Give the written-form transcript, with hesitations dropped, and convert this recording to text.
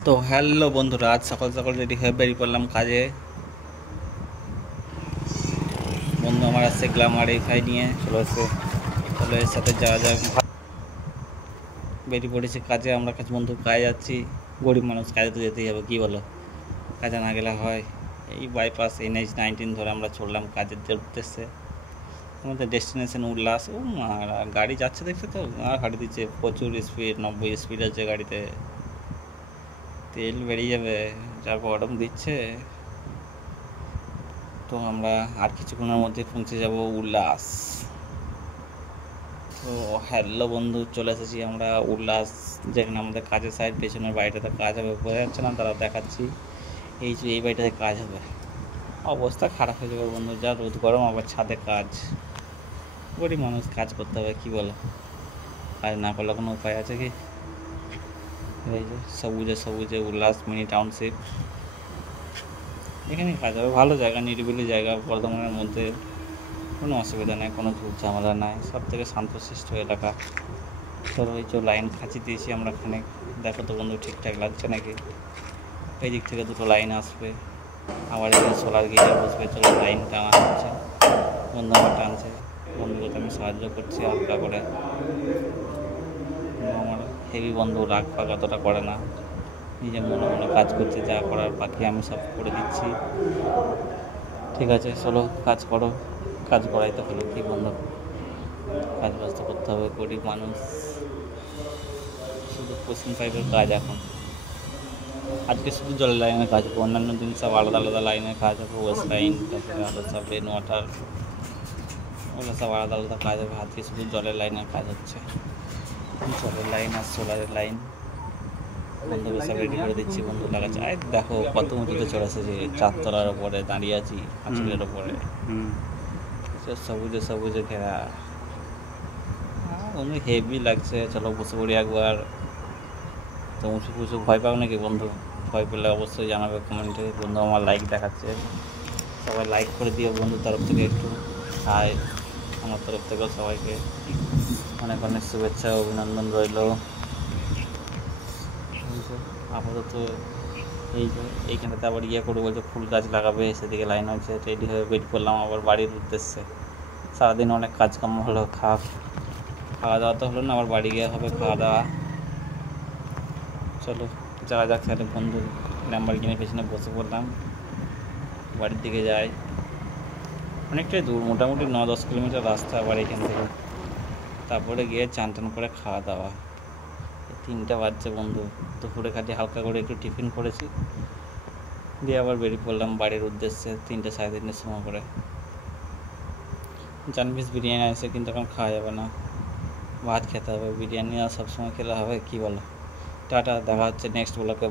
তো হ্যালো বন্ধুরা, আজ সকাল সকাল রেডি হয়ে বেরিয়ে পড়লাম কাজে। বন্ধু আমার আসছে গ্ল্যামার এই নিয়ে চলো এর সাথে যাওয়া যাক। বেরিয়ে পড়েছি কাজে, আমরা কাজ বন্ধু কাজে যাচ্ছি। গরিব মানুষ, কাজে তো যেতেই হবে, কী বলো? কাজে না গেলে হয়? এই বাইপাস NH-19 ধরে আমরা চললাম কাজের উদ্দেশ্যে। আমাদের ডেস্টিনেশন উল্লাস। ও মারা, গাড়ি যাচ্ছে দেখছো তো, গাড়ি দিচ্ছে প্রচুর স্পিড, 90 স্পিড আছে গাড়িতে। তেল বেরিয়ে যাবে, যা গরম দিচ্ছে। তো আমরা আর কিছুক্ষণের মধ্যে পৌঁছে যাব উল্লাস। তো হ্যালো বন্ধু, চলে এসেছি আমরা উল্লাস, যেখানে আমাদের কাজের সাইড পেছনের বাড়িটাতে কাজ হবে। বোঝা যাচ্ছে না, তারা দেখাচ্ছি। এই বাড়িটাতে কাজ হবে। অবস্থা খারাপ হয়ে যাবে বন্ধু, যা রোদ গরম, আবার ছাদে কাজ। গরিব মানুষ, কাজ করতে হবে, কী বলো? কাজ না করলে কোনো উপায় আছে কি? এই যে সবুজে সবুজে উল্লাস মিনি টাউনশিপ, এখানে কাজ হবে। ভালো জায়গা, নিরিবিলি জায়গা, বর্ধমানের মধ্যে। কোনো অসুবিধা নেই, কোনো ঝুট ঝামেলা নাই, সব থেকে শান্তশিষ্ট এলাকা। চলো, এই যে লাইন খাঁচি দিয়েছি আমরা খানিক, দেখো তো বন্ধু ঠিকঠাক লাগছে নাকি? এই দিক থেকে দুটো লাইন আসবে, আবার এখানে সোলার গিজার বসবে। চলো, লাইন টানা হচ্ছে, বন্ধু আমার টানছে, বন্ধুকে আমি সাহায্য করছি হালকা করে। আমার হেভি বন্ধু রাগ ফাগ অতটা করে না, নিজে মনে মনে কাজ করছে, যা করার বাকি আমি সব করে দিচ্ছি। ঠিক আছে, চলো কাজ করো, কাজ করাই তো হলো, কি বন্ধু? কাজ বাজ তো করতে হবে, গরিব মানুষ। শুধু কোচিং পাইপের কাজ এখন। আজকে শুধু জলের লাইনের কাজ হবে, অন্যান্য দিন সব আলাদা আলাদা লাইনের কাজ হবে। ওয়েস্ট লাইন, তারপরে আরও সব রেন ওয়াটার, ওগুলো সব আলাদা আলাদা কাজ হবে। আজকে শুধু জলের লাইনের কাজ হচ্ছে, জলের লাইন আর সোলারের লাইন। বন্ধুকে সব রেডি করে দিচ্ছি, বন্ধু লাগাচ্ছে। আয় দেখো কত উঁচুতে চলে এসেছে, 4 তলার ওপরে দাঁড়িয়ে আছি, পাঁচিলের ওপরে। সবুজে সবুজে ঘেরা, বন্ধু হেভি লাগছে। চলো বসে পড়ি একবার। তো উঁচু ফুঁচু ভয় পাও নাকি বন্ধু? ভয় পেলে অবশ্যই জানাবে কমেন্টে। বন্ধু আমার লাইক দেখাচ্ছে, সবাই লাইক করে দিও বন্ধুর তরফ থেকে একটু। হাই, আমার তরফ থেকেও সবাইকে অনেক অনেক শুভেচ্ছা ও অভিনন্দন রইল। আপাতত এই যে এইখানটাতে আবার করে বলছে ফুল গাছ লাগাবে, সেদিকে লাইন হয়েছে। রেডি হয়ে ওয়েট করলাম আবার বাড়ির উদ্দেশ্যে। সারাদিন অনেক কাজকর্ম হলো, খাওয়া দাওয়া তো হলো না, আবার বাড়ি গিয়ে হবে খাওয়া দাওয়া। চলো যাওয়া যাক তাহলে বন্ধু। ল্যাম্বরগিনির পেছনে বসে পড়লাম, বাড়ির দিকে যাই। অনেকটাই দূর, মোটামুটি 9-10 কিলোমিটার রাস্তা আবার এখান থেকে। তারপরে গিয়ে চান টান করে খাওয়া দাওয়া। 3টা বাজছে বন্ধু। দুপুরে খালি হালকা করে একটু টিফিন করেছি, দিয়ে আবার বেরিয়ে পড়লাম বাড়ির উদ্দেশ্যে 3টে 3:30টার সময় করে। জানবিস বিরিয়ানি আছে, কিন্তু এখন খাওয়া যাবে না, ভাত খেতে হবে। বিরিয়ানি আর সবসময় খেলে হবে, কী বলো? টাটা, দেখা হচ্ছে নেক্সট ব্লগে।